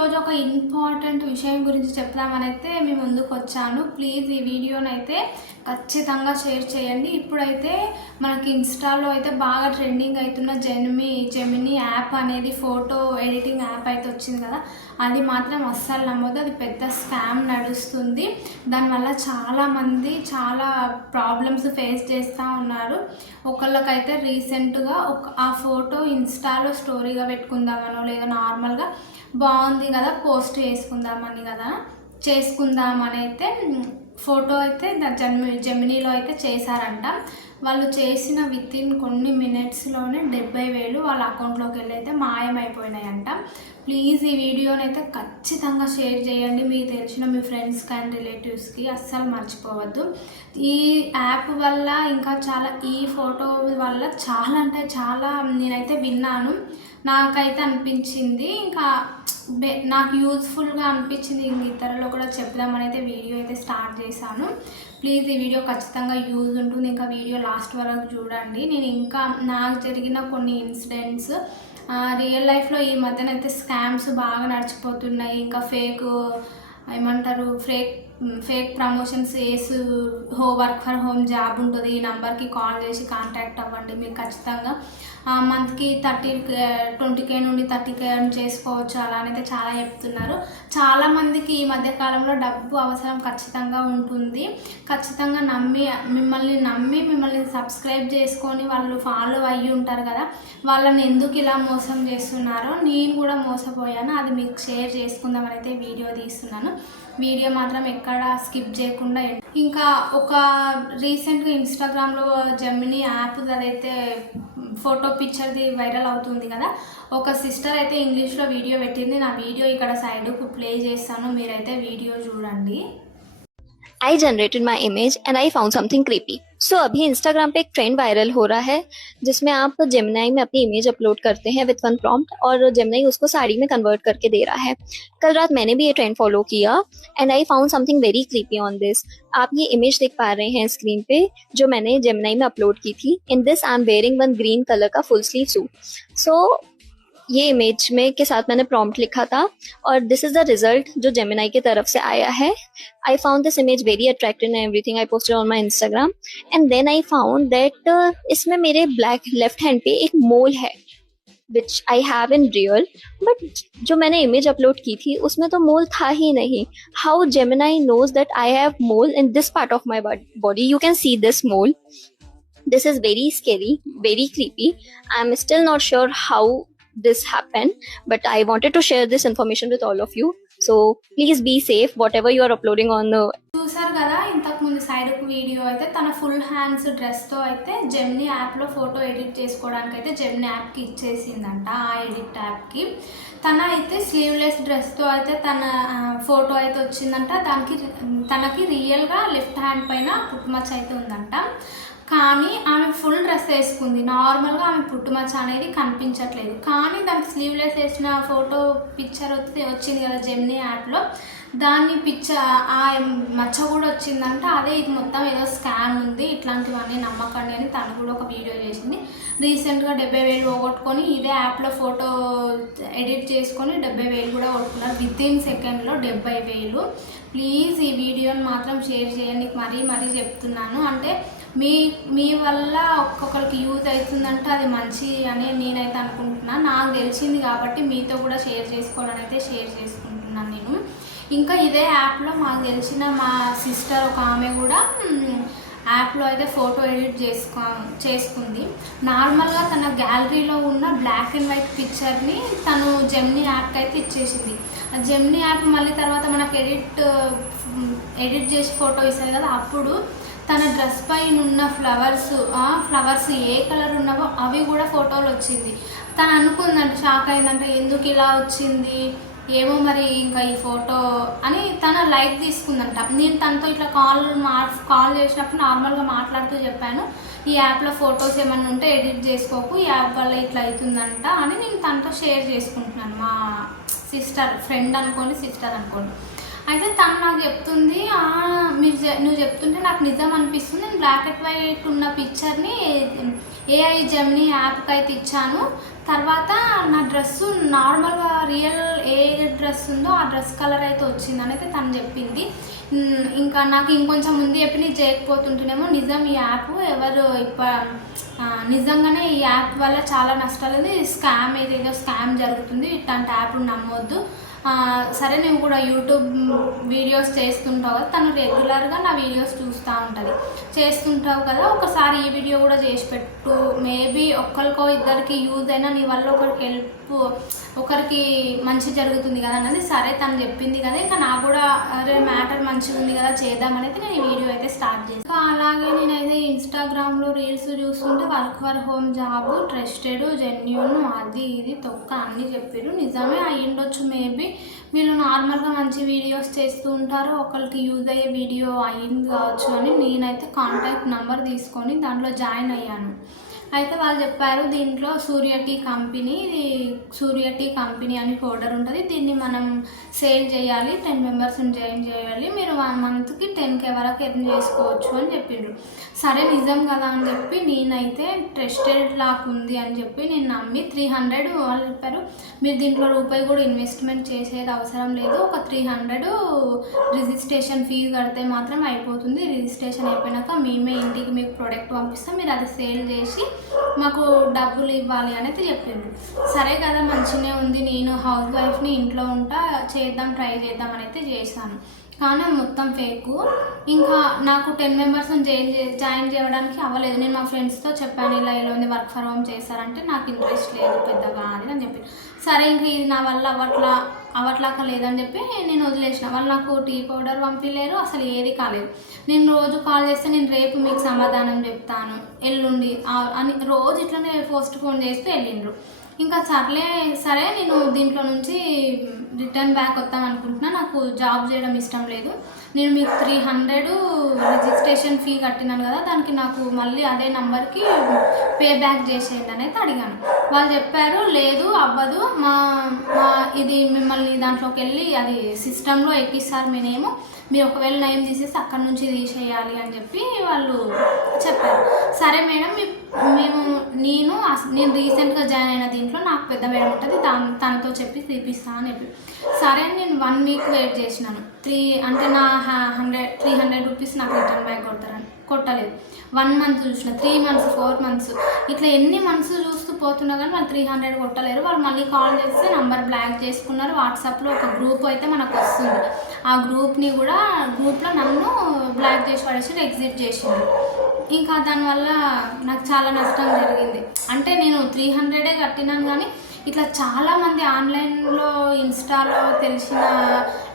ఈరోజు ఒక ఇంపార్టెంట్ విషయం గురించి చెప్దామనైతే మీ ముందుకు వచ్చాను ప్లీజ్ ఈ వీడియోని అయితే ఖచ్చితంగా షేర్ చేయండి. ఇప్పుడైతే మనకి ఇన్స్టాలో అయితే బాగా ట్రెండింగ్ అవుతున్న జెమిని జెమిని యాప్ అనేది ఫోటో ఎడిటింగ్ యాప్ అయితే వచ్చింది కదా. అది మాత్రం అస్సలు నమ్మదు అది పెద్ద స్కామ్ నడుస్తుంది. దానివల్ల చాలామంది చాలా ప్రాబ్లమ్స్ ఫేస్ చేస్తూ ఉన్నారు. ఒకళ్ళకైతే రీసెంట్గా ఒక ఆ ఫోటో ఇన్స్టాలో స్టోరీగా పెట్టుకుందామనో లేదా నార్మల్గా బాగుంది కదా పోస్ట్ చేసుకుందామని కదా చేసుకుందామని అయితే ఫోటో అయితే జెమి జెమినీలో అయితే చేశారంట. వాళ్ళు చేసిన విత్ ఇన్ కొన్ని మినిట్స్లోనే డెబ్బై వేలు వాళ్ళ అకౌంట్లోకి వెళ్ళి అయితే మాయమైపోయినాయంట. ప్లీజ్ ఈ వీడియోని అయితే ఖచ్చితంగా షేర్ చేయండి. మీకు తెలిసిన మీ ఫ్రెండ్స్కి అండ్ రిలేటివ్స్కి అస్సలు మర్చిపోవద్దు. ఈ యాప్ వల్ల ఇంకా చాలా ఈ ఫోటో వల్ల చాలా అంటే చాలా నేనైతే విన్నాను. నాకైతే అనిపించింది. ఇంకా నాకు యూజ్ఫుల్గా అనిపించింది ఇంక ఇతరులు కూడా చెప్దామని అయితే వీడియో అయితే స్టార్ట్ చేశాను. ప్లీజ్ ఈ వీడియో ఖచ్చితంగా యూజ్ ఉంటుంది. ఇంకా వీడియో లాస్ట్ వరకు చూడండి. నేను ఇంకా నాకు జరిగిన కొన్ని ఇన్సిడెంట్స్ రియల్ లైఫ్లో ఈ మధ్యన అయితే స్కామ్స్ బాగా నడిచిపోతున్నాయి. ఇంకా ఫేక్ ఏమంటారు ఫేక్ ఫేక్ ప్రమోషన్స్ వేసు హో వర్క్ ఫర్ హోమ్ జాబ్ ఉంటుంది. ఈ నెంబర్కి కాల్ చేసి కాంటాక్ట్ అవ్వండి మీకు ఖచ్చితంగా. మంత్కి థర్టీ ట్వంటీ కే నుండి థర్టీ కే చేసుకోవచ్చు. అలా అయితే చాలా చెప్తున్నారు. చాలామందికి ఈ మధ్యకాలంలో డబ్బు అవసరం ఖచ్చితంగా ఉంటుంది. ఖచ్చితంగా నమ్మి మిమ్మల్ని నమ్మి మిమ్మల్ని సబ్స్క్రైబ్ చేసుకొని వాళ్ళు ఫాలో అయ్యి ఉంటారు కదా. వాళ్ళని ఎందుకు ఇలా మోసం చేస్తున్నారో నేను కూడా మోసపోయాను. అది మీకు షేర్ చేసుకుందామని అయితే వీడియో తీస్తున్నాను. వీడియో మాత్రం ఎక్కడ స్కిప్ చేయకుండా ఇంకా ఒక రీసెంట్గా ఇన్స్టాగ్రామ్లో జమినీ యాప్ అదైతే ఫోటో పిక్చర్ది వైరల్ అవుతుంది కదా ఒక సిస్టర్ అయితే ఇంగ్లీష్లో వీడియో పెట్టింది నా వీడియో ఇక్కడ సైడ్కు ప్లే చేస్తాను మీరైతే వీడియో చూడండి. I generated my image and I found something creepy. So, अभी Instagram पे एक ट्रेंड वायरल हो रहा है, जिसमें आप जेमिनाई में अपनी इमेज अपलोड करते हैं विथ वन प्रॉम्प्ट और जेमिनाई उसको साड़ी में कन्वर्ट करके दे रहा है। कल रात मैंने भी ये ट्रेंड फॉलो किया and I found something very creepy on this आप ये इमेज देख पा रहे हैं स्क्रीन पे, जो मैंने जेमिनाई में अपलोड की थी। In this I am wearing one green colour का फुल स्लीव सूट सो ये इमेज में के साथ मैंने प्रॉम्प्ट लिखा था और दिस इज़ द रिज़ल्ट जो जेमिनाई की तरफ़ से आया है। I found this image very attractive and everything I posted on my Instagram and then I found that इसमें मेरे ब्लैक लेफ़्ट हैंड पे एक मोल है which I have in real but जो मैंने इमेज अपलोड की थी, उसमें तो मोल था ही नहीं। How Gemini knows that I have mole in this part of my body you can see this mole this is very scary very creepy I am still not sure how this happen but I wanted to share this information with all of you. So please be safe whatever are uploading on చూసారు కదా ఇంతకు ముందు సైడ్కు video అయితే తన full hands డ్రెస్తో అయితే Gemini యాప్లో photo edit చేసుకోవడానికి అయితే జెమ్ని యాప్కి ఇచ్చేసిందంట ఆ ఎడిట్ యాప్కి తన అయితే స్లీవ్లెస్ డ్రెస్తో అయితే తన ఫోటో అయితే వచ్చిందంట. దానికి తనకి రియల్గా లెఫ్ట్ హ్యాండ్ పైన పుట్టుమచ్చ అయితే ఉందంట. కానీ ఆమె ఫుల్ డ్రెస్ వేసుకుంది. నార్మల్గా ఆమె పుట్టుమచ్చ అనేది కనిపించట్లేదు. కానీ దానికి స్లీవ్లెస్ వేసిన ఫోటో పిక్చర్ వస్తే వచ్చింది కదా జెమ్నీ యాప్లో దాన్ని పిక్చర్ ఆ మచ్చ కూడా వచ్చిందంటే. అదే ఇది మొత్తం ఏదో స్కామ్ ఉంది. ఇట్లాంటివన్నీ నమ్మకండి అని తను కూడా ఒక వీడియో చేసింది. రీసెంట్గా డెబ్బై వేలు పోగొట్టుకొని ఇదే యాప్లో ఫోటో ఎడిట్ చేసుకొని డెబ్బై వేలు కూడా కొట్టుకున్నారు. విత్ ఇన్ సెకండ్లో డెబ్బై వేలు. ప్లీజ్ ఈ వీడియోని మాత్రం షేర్ చేయండి. మరీ మరీ చెప్తున్నాను. అంటే మీ మీ వల్ల ఒక్కొక్కరికి యూజ్ అవుతుందంటే అది మంచి అని నేనైతే అనుకుంటున్నాను నాకు తెలిసింది కాబట్టి మీతో కూడా షేర్ చేసుకోవాలని అయితే షేర్ చేసుకుంటున్నాను నేను. ఇంకా ఇదే యాప్లో మాకు తెలిసిన మా సిస్టర్ ఒక ఆమె కూడా యాప్లో అయితే ఫోటో ఎడిట్ చేసుకో చేసుకుంది. నార్మల్గా తన గ్యాలరీలో ఉన్న బ్లాక్ అండ్ వైట్ పిక్చర్ని తను జెమ్ని యాప్కి అయితే ఇచ్చేసింది. ఆ జెమ్ని యాప్ మళ్ళీ తర్వాత మనకు ఎడిట్ ఎడిట్ చేసి ఫోటో ఇస్తుంది కదా అప్పుడు తన డ్రెస్ పైన ఉన్న ఫ్లవర్స్ ఫ్లవర్స్ ఏ కలర్ ఉన్నావో అవి కూడా ఫోటోలు వచ్చింది. తను అనుకుందంట షాక్ అయిందంటే ఎందుకు ఇలా వచ్చింది? ఏమో మరి ఇంకా ఈ ఫోటో అని తన లైక్ తీసుకుందంట. నేను తనతో ఇట్లా కాల్ మా కాల్ చేసినప్పుడు నార్మల్గా మాట్లాడుతూ చెప్పాను ఈ యాప్లో ఫొటోస్ ఏమైనా ఉంటే ఎడిట్ చేసుకోకు ఈ యాప్ వల్ల ఇట్లా అవుతుందంట అని నేను తనతో షేర్ చేసుకుంటున్నాను. మా సిస్టర్ ఫ్రెండ్ అనుకోండి సిస్టర్ అనుకోండి. అయితే తను నాకు చెప్తుంది మీరు నువ్వు చెప్తుంటే నాకు నిజం అనిపిస్తుంది. నేను బ్లాక్ అండ్ వైట్ ఉన్న పిక్చర్ని ఏఐ జమ్ని యాప్కి అయితే ఇచ్చాను. తర్వాత నా డ్రెస్సు నార్మల్గా రియల్ ఏ డ్రెస్ ఉందో ఆ డ్రెస్ కలర్ అయితే వచ్చిందని అయితే తను చెప్పింది. ఇంకా నాకు ఇంకొంచెం ముందు చెప్పి నేను చేయకపోతుంటేనేమో నిజం ఈ యాప్ ఎవరు ఇప్ప నిజంగానే ఈ యాప్ వల్ల చాలా నష్టాలు ఉంది. స్కామ్ ఏదేదో స్కామ్ జరుగుతుంది ఇట్లాంటి యాప్ నమ్మొద్దు. సరే నేను కూడా యూట్యూబ్ వీడియోస్ చేస్తుంటావు కదా తను రెగ్యులర్గా నా వీడియోస్ చూస్తూ ఉంటుంది. చేస్తుంటావు కదా ఒకసారి ఈ వీడియో కూడా చేసి పెట్టు. మేబీ ఒక్కరికో ఇద్దరికి యూజ్ అయినా నీ వల్ల ఒకరికి హెల్ప్ ఒకరికి మంచి జరుగుతుంది కదా అన్నది సరే తను చెప్పింది కదా. ఇంకా నాకు కూడా అరే మ్యాటర్ మంచిగా ఉంది కదా చేద్దామనేది నేను ఈ వీడియో అయితే స్టార్ట్ చేసాను అలాగే నేనైతే ఇన్స్టాగ్రామ్లో రీల్స్ చూస్తుంటే work for home job trusted genuine అది ఇది తొక్క అన్నీ చెప్పారు నిజమే అయ్యిండొచ్చు మేబీ వీళ్ళు నార్మల్గా మంచి వీడియోస్ చేస్తూ ఉంటారు ఒకరికి యూజ్ అయ్యే వీడియో అయింది కావచ్చు అని నేనైతే కాంటాక్ట్ నెంబర్ తీసుకొని దాంట్లో జాయిన్ అయ్యాను. అయితే వాళ్ళు చెప్పారు దీంట్లో సూర్య టీ కంపెనీ ఇది సూర్య టీ కంపెనీ అని ఫోర్డర్ ఉంటుంది. దీన్ని మనం సేల్ చేయాలి టెన్ మెంబర్స్ని జాయిన్ చేయాలి. మీరు వన్ మంత్కి టెన్ కే వరకు ఎర్న్ చేసుకోవచ్చు అని చెప్పిండ్రు. సరే నిజం కదా అని చెప్పి నేనైతే ట్రస్టెడ్ లాక్ ఉంది అని చెప్పి నేను నమ్మి త్రీ హండ్రెడ్ వాళ్ళు చెప్పారు. మీరు దీంట్లో రూపాయి కూడా ఇన్వెస్ట్మెంట్ చేసేది అవసరం లేదు. ఒక త్రీ హండ్రెడ్ రిజిస్ట్రేషన్ ఫీజు కడితే మాత్రం అయిపోతుంది. రిజిస్ట్రేషన్ అయిపోయినాక మేమే ఇంటికి మీకు ప్రోడక్ట్ పంపిస్తాం. మీరు అది సేల్ చేసి మాకు డబ్బులు ఇవ్వాలి అనేది చెప్పిండ్రు సరే కదా మంచిగానే ఉంది నేను హౌస్ వైఫ్ని ఇంట్లో ఉంటా చేద్దాం ట్రై చేద్దాం అయితే చేశాను. కానీ మొత్తం ఫేక్. ఇంకా నాకు టెన్ మెంబర్స్ జాయిన్ జాయిన్ చేయడానికి అవ్వలేదు. నేను మా ఫ్రెండ్స్తో చెప్పాను ఇలా ఇలా ఉంది వర్క్ ఫ్రమ్ హోమ్ చేశారంటే నాకు ఇంట్రెస్ట్ లేదు పెద్దగా అని అని చెప్పి. సరే ఇంకా ఇది నా వల్ల అవట్లా అవట్లాక లేదని చెప్పి నేను వదిలేసిన. వాళ్ళు నాకు టీ పౌడర్ పంపించలేరు అసలు ఏది కాలేదు. నేను రోజు కాల్ చేస్తే నేను రేపు మీకు సమాధానం చెప్తాను. ఎల్లుండి అని రోజు ఇట్లనే పోస్ట్ ఫోన్ చేస్తూ వెళ్ళిండ్రు ఇంకా సర్లే సరే నేను దీంట్లో నుంచి రిటర్న్ బ్యాక్ వద్దాం అనుకుంటున్నా. నాకు జాబ్ చేయడం ఇష్టం లేదు. నేను మీకు త్రీ హండ్రెడ్ రిజిస్ట్రేషన్ ఫీ కట్టినాను కదా దానికి నాకు మళ్ళీ అదే నంబర్కి పే బ్యాక్ చేసేయండి అనేది అడిగాను. వాళ్ళు చెప్పారు లేదు అవ్వదు. మా మా ఇది మిమ్మల్ని దాంట్లోకి వెళ్ళి అది సిస్టంలో ఎక్కిస్తారు మేనేమో మీరు ఒకవేళ నయం తీసేసి అక్కడ నుంచి తీసేయాలి అని చెప్పి వాళ్ళు చెప్పారు. సరే మేడం మీ- మేము నేను నేను రీసెంట్గా జాయిన్ అయిన దీంట్లో నాకు పెద్ద మేడం ఉంటుంది తనతో చెప్పి తీపిస్తాను అని చెప్పి. సరే అని నేను వన్ వీక్ వెయిట్ చేసినాను. త్రీ అంటే నా హండ్రెడ్ త్రీ హండ్రెడ్ రూపీస్ నాకు రిటర్న్ బ్యాక్ కొడతారని. కొట్టలేదు. వన్ మంత్ చూసిన త్రీ మంత్స్ ఫోర్ మంత్స్ ఇట్లా ఎన్ని మంత్స్ చూస్తూ పోతున్నా కానీ వాళ్ళు త్రీ హండ్రెడ్ కొట్టలేరు. వాళ్ళు మళ్ళీ కాల్ చేస్తే నంబర్ బ్లాక్ చేసుకున్నారు. వాట్సాప్లో ఒక గ్రూప్ అయితే మనకు వస్తుంది. ఆ గ్రూప్ని కూడా గ్రూప్లో నన్ను బ్లాక్ చేసి పడేసి ఎగ్జిట్ చేసింది. ఇంకా దానివల్ల నాకు చాలా నష్టం జరిగింది. అంటే నేను త్రీ హండ్రెడే కట్టినాను కానీ ఇట్లా చాలామంది ఆన్లైన్లో ఇన్స్టాలో తెలిసిన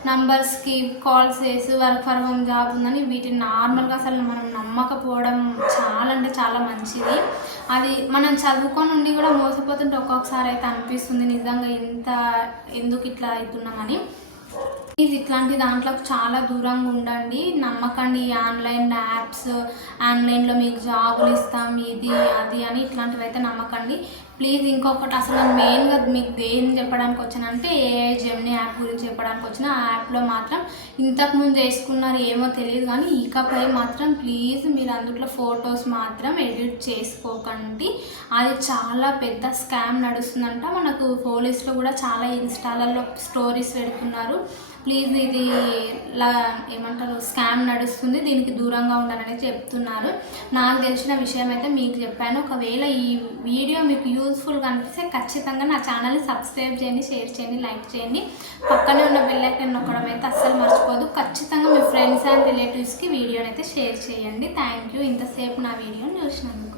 నంబర్స్కి కాల్స్ చేసి వర్క్ ఫర్ హోమ్ జాబ్ ఉందని వీటిని నార్మల్గా అసలు మనం నమ్మకపోవడం చాలా అంటే చాలా మంచిది. అది మనం చదువుకొని ఉండి కూడా మోసపోతుంటే ఒక్కొక్కసారి అయితే అనిపిస్తుంది నిజంగా ఇంత ఎందుకు ఇట్లా అవుతున్నామని ప్లీజ్ ఇట్లాంటి దాంట్లోకి చాలా దూరంగా ఉండండి. నమ్మకండి ఈ ఆన్లైన్ యాప్స్ ఆన్లైన్లో మీకు జాబులు ఇస్తాం ఇది అది అని ఇట్లాంటివి అయితే నమ్మకండి. ప్లీజ్ ఇంకొకటి అసలు మెయిన్గా మీకు దేని చెప్పడానికి వచ్చానంటే ఏఐ జెమ్ని యాప్ గురించి చెప్పడానికి వచ్చిన ఆ యాప్లో మాత్రం ఇంతకుముందు చేసుకున్నారు ఏమో తెలియదు కానీ ఇకపై మాత్రం ప్లీజ్ మీరు అందులో ఫొటోస్ మాత్రం ఎడిట్ చేసుకోకండి. అది చాలా పెద్ద స్కామ్ నడుస్తుందంట. మనకు పోలీసులు కూడా చాలా ఇన్స్టాలలో స్టోరీస్ పెడుతున్నారు. ప్లీజ్ ఇది లా ఏమంటారు స్కామ్ నడుస్తుంది దీనికి దూరంగా ఉండాలని చెప్తున్నారు. నాకు తెలిసిన విషయం అయితే మీకు చెప్పాను. ఒకవేళ ఈ వీడియో మీకు యూస్ఫుల్గా అనిపిస్తే ఖచ్చితంగా నా ఛానల్ని సబ్స్క్రైబ్ చేయండి షేర్ చేయండి లైక్ చేయండి. పక్కనే ఉన్న బెల్ నొక్కడం అయితే అస్సలు మర్చిపోదు ఖచ్చితంగా మీ ఫ్రెండ్స్ అండ్ రిలేటివ్స్కి వీడియోని అయితే షేర్ చేయండి. థ్యాంక్ యూ ఇంతసేపు నా వీడియోని చూసినందుకు.